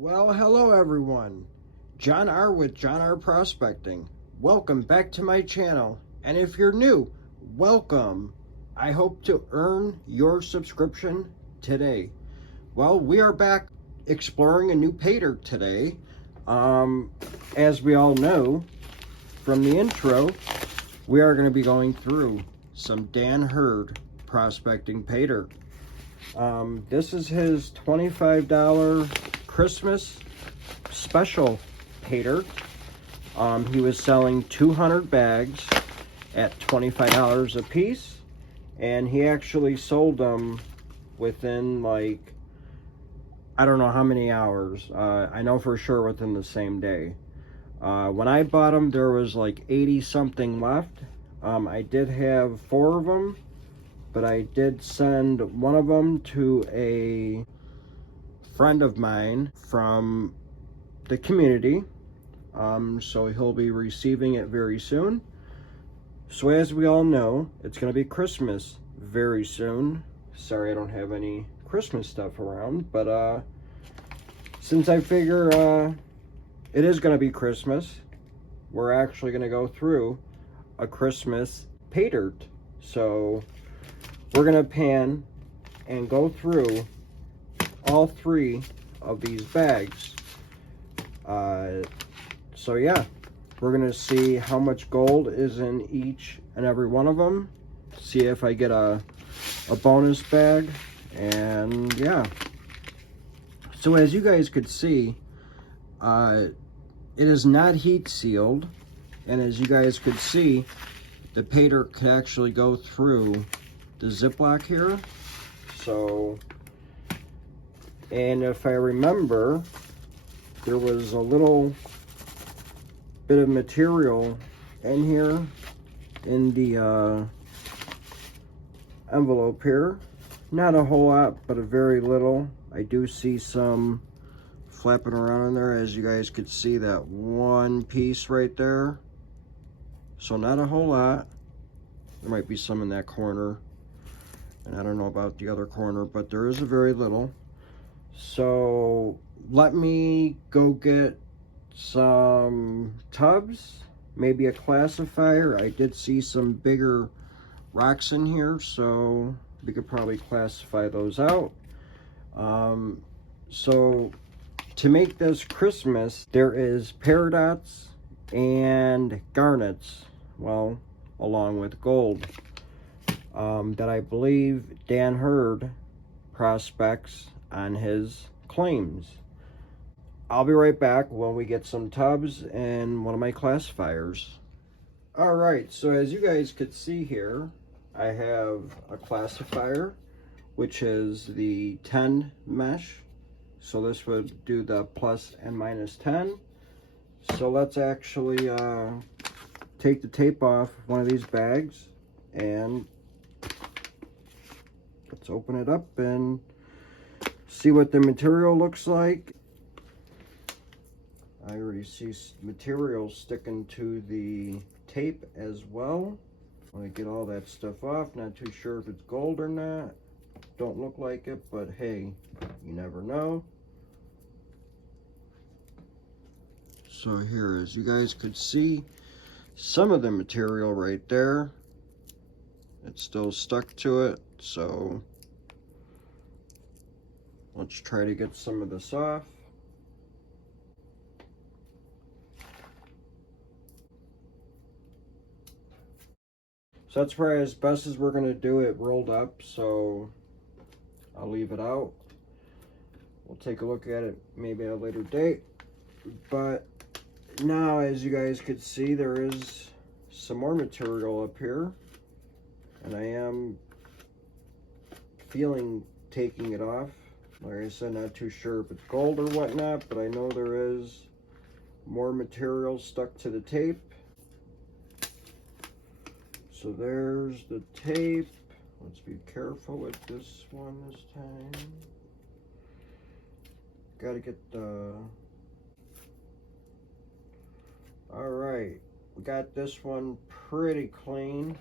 Well, hello everyone. John R. with John R. Prospecting. Welcome back to my channel. And if you're new, welcome. I hope to earn your subscription today. Well, we are back exploring a new Paydirt today. As we all know from the intro, we are going to be going through some Dan Hurd prospecting Paydirt. This is his $25 Christmas special Paydirt. He was selling 200 bags at $25 a piece, and he actually sold them within, like, I don't know how many hours. I know for sure within the same day. When I bought them, there was like 80 something left. I did have 4 of them, but I did send one of them to a friend of mine from the community, so he'll be receiving it very soon. So as we all know, it's going to be Christmas very soon. Sorry I don't have any Christmas stuff around, but since I figure it is going to be Christmas, we're actually going to go through a Christmas Paydirt. So we're going to pan and go through all 3 of these bags. So yeah, we're going to see how much gold is in each and every one of them. See if I get a bonus bag. And yeah. So as you guys could see, it is not heat sealed. And as you guys could see, the Paydirt could actually go through the Ziploc here. So, and if I remember, there was a little bit of material in here in the envelope here. Not a whole lot, but a very little. I do see some flapping around in there, as you guys could see that one piece right there. So not a whole lot. There might be some in that corner, and I don't know about the other corner, but there is a very little. So let me go get some tubs, maybe a classifier. I did see some bigger rocks in here, so we could probably classify those out. So to make this Christmas, there is Peridots and Garnets, well, along with gold, that I believe Dan Hurd prospects on his claims. I'll be right back when we get some tubs and one of my classifiers. Alright, so as you guys could see here, I have a classifier, which is the 10 mesh. So this would do the plus and minus 10. So let's actually take the tape off one of these bags, and let's open it up and see what the material looks like. I already see material sticking to the tape as well. Let me get all that stuff off. Not too sure if it's gold or not. Don't look like it, but hey, you never know. So here, as you guys could see, some of the material right there, it's still stuck to it. So let's try to get some of this off. So that's probably as best as we're going to do it rolled up, so I'll leave it out. We'll take a look at it maybe at a later date. But now, as you guys could see, there is some more material up here, and I am feeling taking it off. Like I said, not too sure if it's gold or whatnot, but I know there is more material stuck to the tape. So there's the tape. Let's be careful with this one this time. Got to get the... Alright, we got this one pretty clean.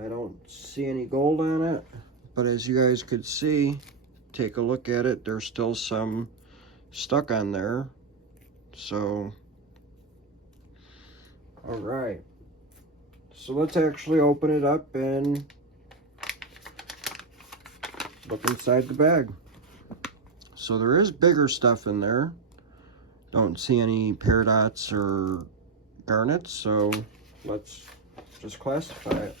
I don't see any gold on it, but as you guys could see, take a look at it, there's still some stuck on there. So, all right. So let's actually open it up and look inside the bag. So there is bigger stuff in there. Don't see any Peridots or Garnets, so let's just classify it.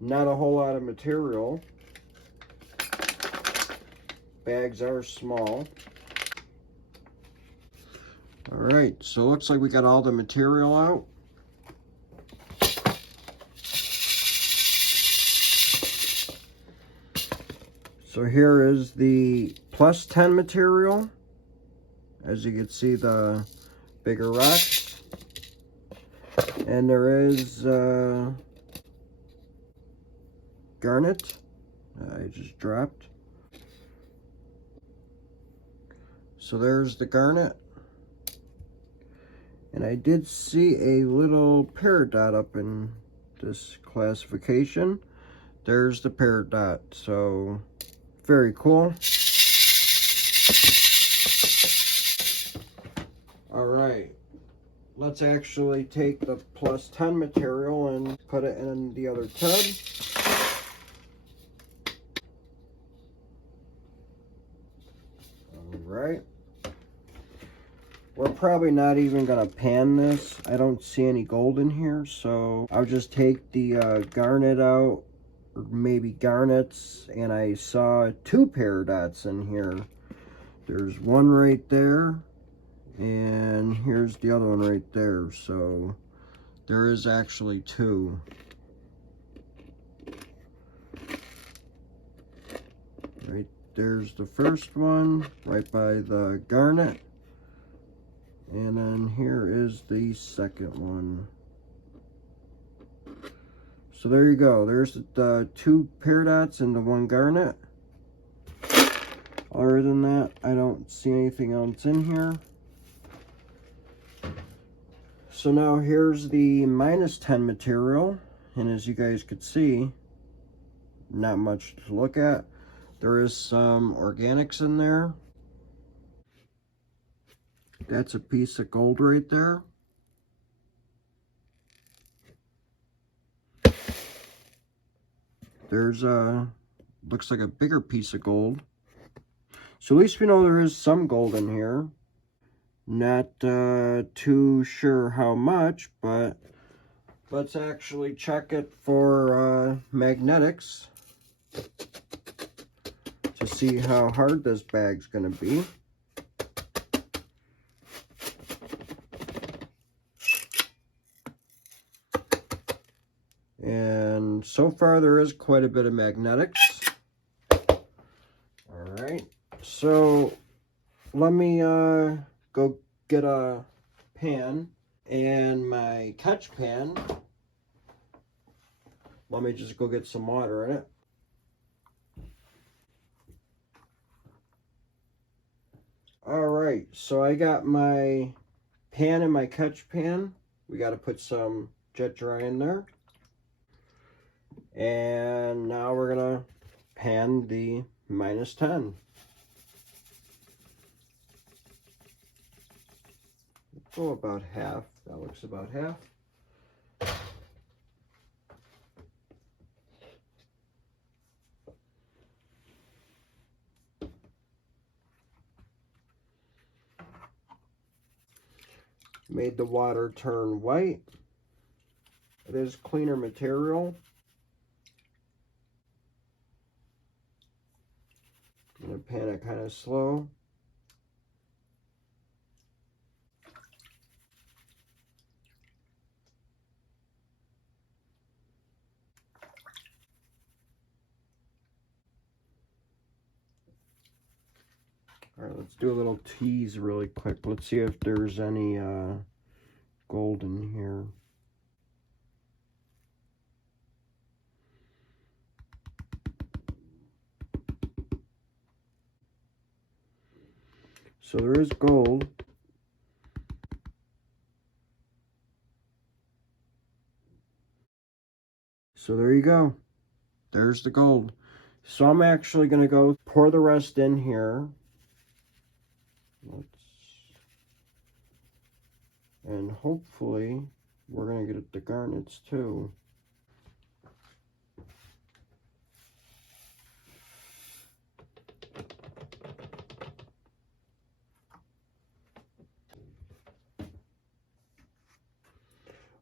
Not a whole lot of material. Bags are small. All right, so it looks like we got all the material out. So here is the plus 10 material. As you can see, the bigger rocks. And there is Garnet. I just dropped. So there's the Garnet. And I did see a little Peridot up in this classification. There's the Peridot. So very cool. All right, let's actually take the plus 10 material and put it in the other tub. All right. We're probably not even gonna pan this. I don't see any gold in here, so I'll just take the Garnet out, or maybe Garnets, and I saw 2 Peridots in here. There's one right there, and here's the other one right there, so there is actually 2. Right there's the first one, right by the Garnet. And then here is the second one. So there you go. There's the 2 Peridots and the 1 Garnet. Other than that, I don't see anything else in here. So now here's the minus 10 material. And as you guys could see, not much to look at. There is some organics in there. That's a piece of gold right there. There's looks like a bigger piece of gold. So at least we know there is some gold in here. Not too sure how much, but let's actually check it for magnetics to see how hard this bag's gonna be. And so far there is quite a bit of magnetics. All right, so let me go get a pan and my catch pan. Let me just go get some water in it. All right, so I got my pan and my catch pan. We got to put some jet dry in there. And now we're gonna pan the minus 10. Go about half. That looks about half. Made the water turn white. It is cleaner material. I'm going to pan it kind of slow. All right, let's do a little tease really quick. Let's see if there's any gold in here. So there is gold. So there you go. there's the gold. So I'm actually going to go pour the rest in here. And hopefully we're going to get the garnets too.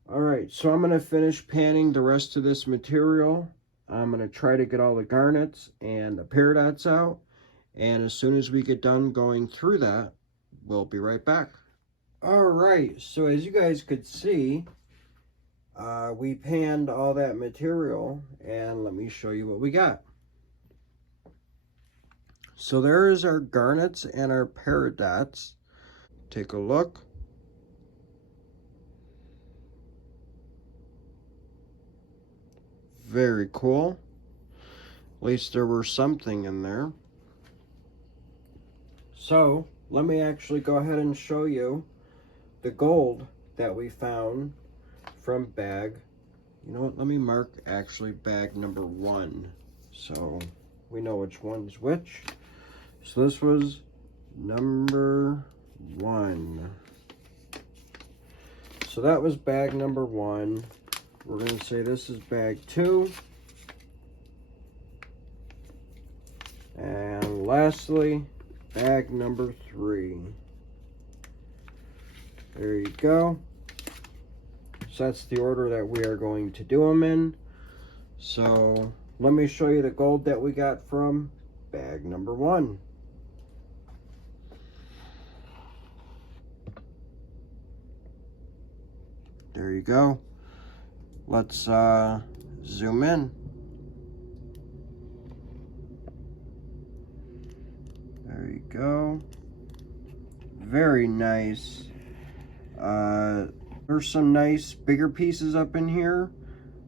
Alright, so I'm going to finish panning the rest of this material. I'm going to try to get all the garnets and the peridots out. And as soon as we get done going through that, we'll be right back. Alright, so as you guys could see, we panned all that material, and let me show you what we got. So there is our garnets and our peridots. Take a look. Very cool. At least there was something in there. So let me actually go ahead and show you the gold that we found from bag. You know what? Let me mark actually bag number 1, so we know which one's which. So this was number 1. So that was bag number 1. We're going to say this is bag 2. And lastly, bag number 3. There you go. So that's the order that we are going to do them in. So let me show you the gold that we got from bag number 1. There you go. Let's zoom in. There you go. Very nice. There's some nice bigger pieces up in here.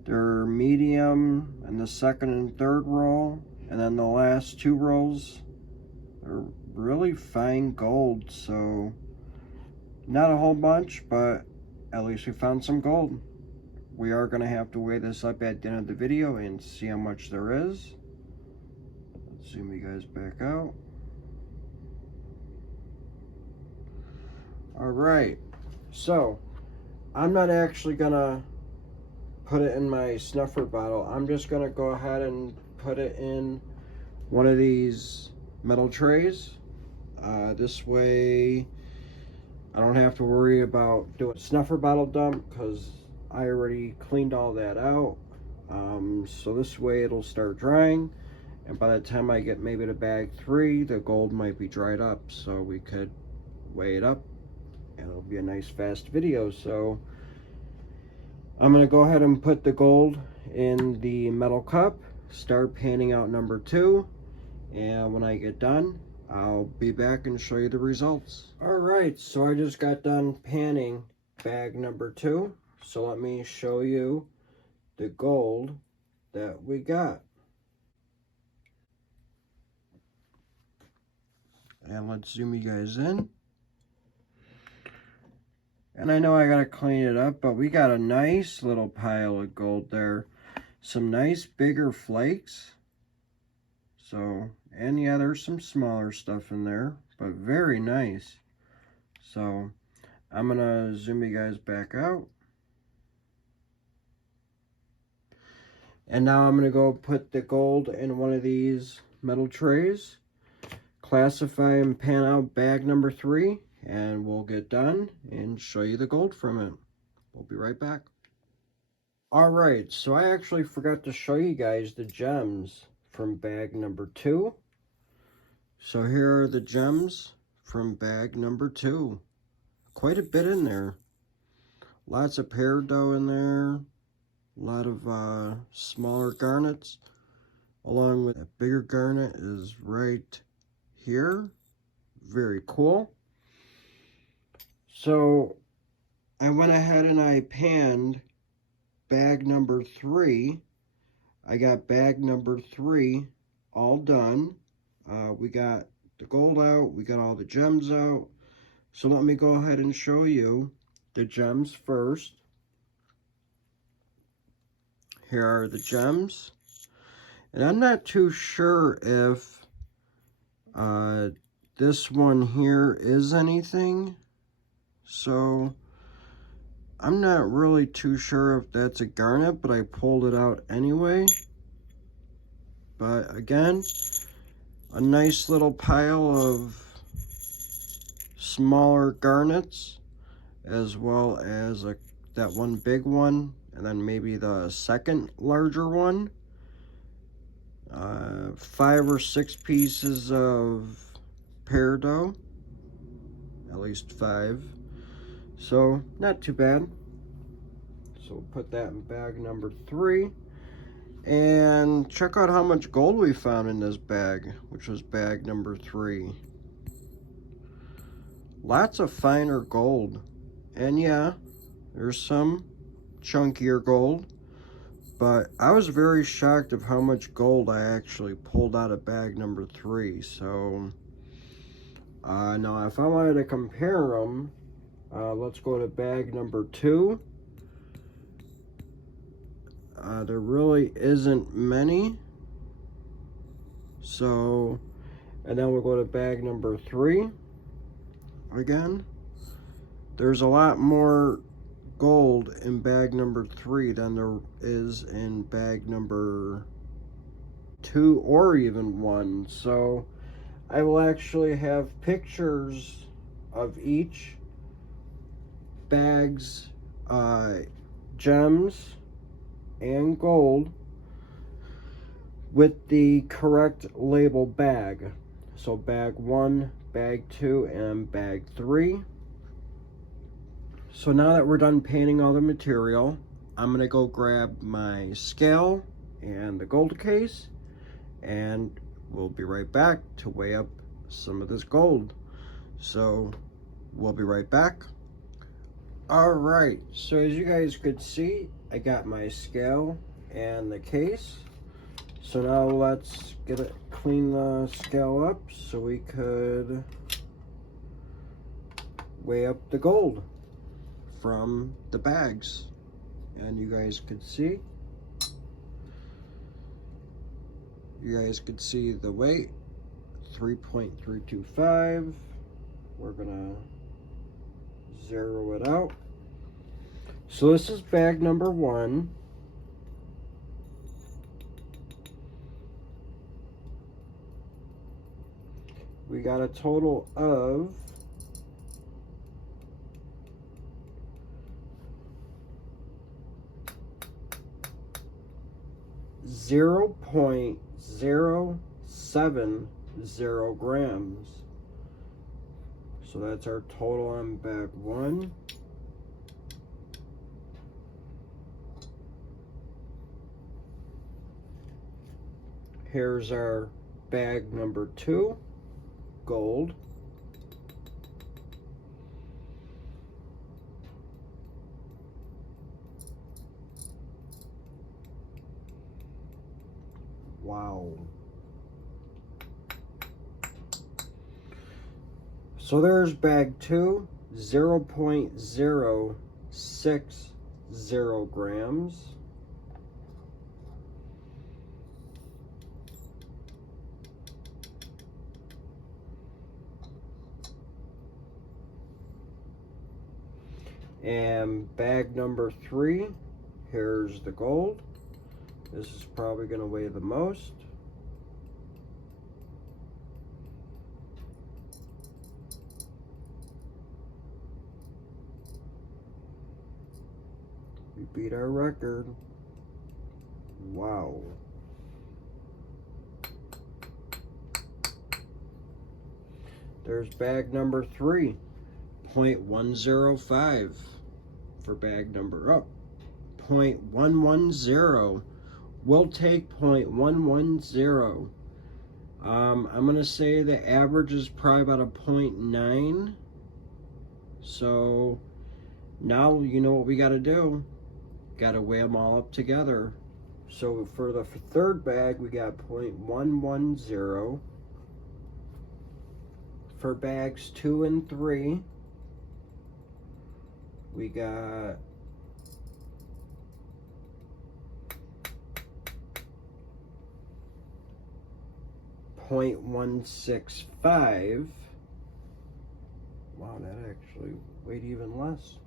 They're medium in the second and third row, and then the last 2 rows are really fine gold. So not a whole bunch, but at least we found some gold. We are going to have to weigh this up at the end of the video and see how much there is. Let's zoom you guys back out. Alright, so I'm not actually going to put it in my snuffer bottle. I'm just going to go ahead and put it in one of these metal trays. This way I don't have to worry about doing a snuffer bottle dump because I already cleaned all that out. So this way it'll start drying, and by the time I get maybe to bag 3, the gold might be dried up, so we could weigh it up and it'll be a nice fast video. So I'm going to go ahead and put the gold in the metal cup, start panning out number 2, and when I get done I'll be back and show you the results. Alright, so I just got done panning bag number 2, so let me show you the gold that we got. And let's zoom you guys in. And I know I gotta clean it up, but we got a nice little pile of gold there. Some nice bigger flakes. So, and yeah, there's some smaller stuff in there, but very nice. So, I'm gonna zoom you guys back out. And now I'm gonna go put the gold in one of these metal trays, classify and pan out bag number 3, and we'll get done and show you the gold from it. We'll be right back. Alright, so I actually forgot to show you guys the gems from bag number 2. So here are the gems from bag number 2. Quite a bit in there. Lots of peridot in there. A lot of smaller garnets. Along with a bigger garnet is right here. Very cool. So I went ahead and I panned bag number 3. I got bag number 3 all done. We got the gold out, we got all the gems out. So let me go ahead and show you the gems first. Here are the gems. And I'm not too sure if this one here is anything. So I'm not really too sure if that's a garnet, but I pulled it out anyway. But again, a nice little pile of smaller garnets, as well as that one big one, and then maybe the second larger one. 5 or 6 pieces of Peridot, at least 5. So not too bad. So we'll put that in bag number 3. And check out how much gold we found in this bag, which was bag number 3. Lots of finer gold. And yeah, there's some chunkier gold. But I was very shocked of how much gold I actually pulled out of bag number 3. So now if I wanted to compare them, let's go to bag number 2. There really isn't many. So, and then we'll go to bag number 3. Again, there's a lot more gold in bag number 3 than there is in bag number 2 or even 1. So I will actually have pictures of each bag's gems and gold with the correct label bag. So bag 1, bag 2, and bag 3. So now that we're done painting all the material, I'm gonna go grab my scale and the gold case, and we'll be right back to weigh up some of this gold. So we'll be right back. All right, so as you guys could see, I got my scale and the case. So now let's clean the scale up so we could weigh up the gold from the bags. And you guys could see the weight, 3.325. We're gonna zero it out. So this is bag number 1. We got a total of 0.070 grams. So that's our total on bag 1. Here's our bag number 2, gold. Wow. So there's bag 2, 0.060 grams. And bag number 3, here's the gold. This is probably going to weigh the most. We beat our record. Wow. There's bag number 3, 0.105 for bag number 0.110. We'll take 0.110. I'm gonna say the average is probably about a 0.9. So now you know what we got to do. Got to weigh them all up together. So for the third bag, we got 0.110. For bags 2 and 3, we got 0.165. Wow, that actually weighed even less.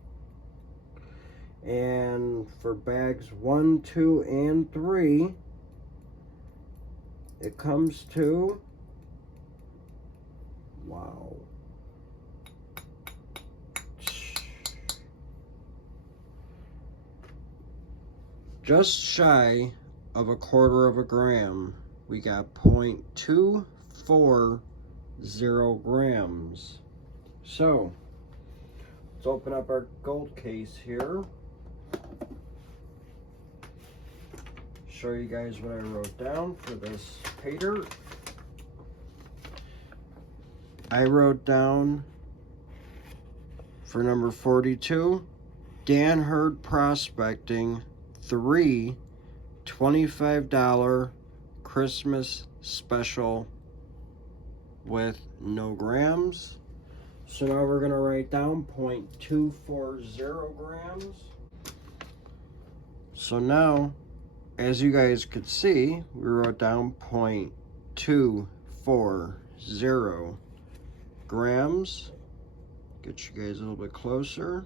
And for bags 1, 2, and 3, it comes to, wow, just shy of 1/4 of a gram. We got 0.240 grams. So let's open up our gold case here. Show you guys what I wrote down for this Paydirt. I wrote down for number 42, Dan Hurd Prospecting, 3 $25 Christmas special with no grams. So now we're going to write down 0.240 grams. So now, as you guys could see, we wrote down 0.240 grams. Get you guys a little bit closer.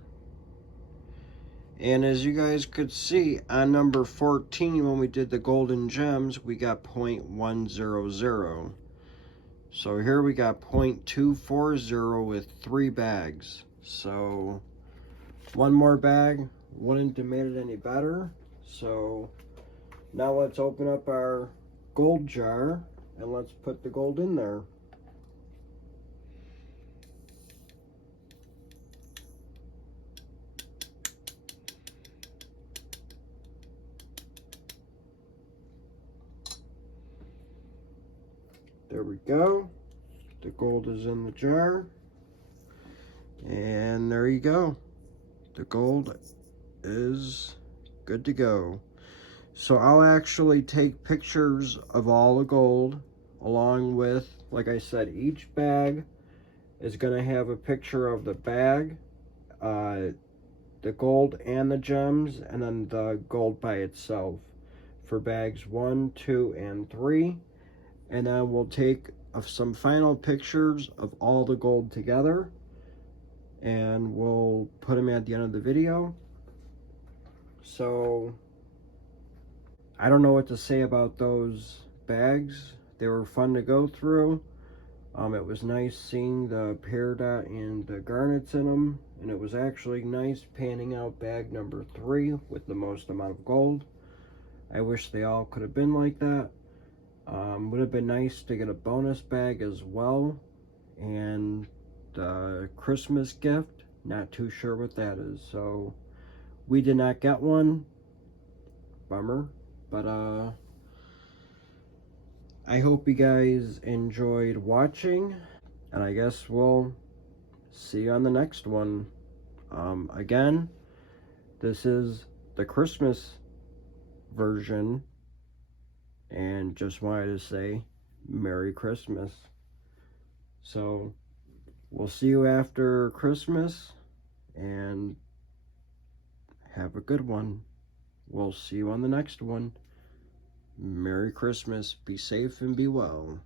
And as you guys could see, on number 14, when we did the golden gems, we got 0.100. So here we got 0.240 with 3 bags. So one more bag wouldn't have made it any better. So now let's open up our gold jar and let's put the gold in there. There we go. The gold is in the jar. And there you go. The gold is good to go. So I'll actually take pictures of all the gold along with, like I said, each bag is going to have a picture of the bag, the gold and the gems, and then the gold by itself for bags 1, 2, and 3. And then we'll take some final pictures of all the gold together and we'll put them at the end of the video. So I don't know what to say about those bags. They were fun to go through. It was nice seeing the Peridot and the Garnets in them, and it was actually nice panning out bag number 3 with the most amount of gold. I wish they all could have been like that. Would have been nice to get a bonus bag as well, and the Christmas gift, not too sure what that is. So we did not get one, bummer, but I hope you guys enjoyed watching, and I guess we'll see you on the next one. Again, this is the Christmas version, and just wanted to say Merry Christmas. So we'll see you after Christmas, and have a good one. We'll see you on the next one. Merry Christmas. Be safe and be well.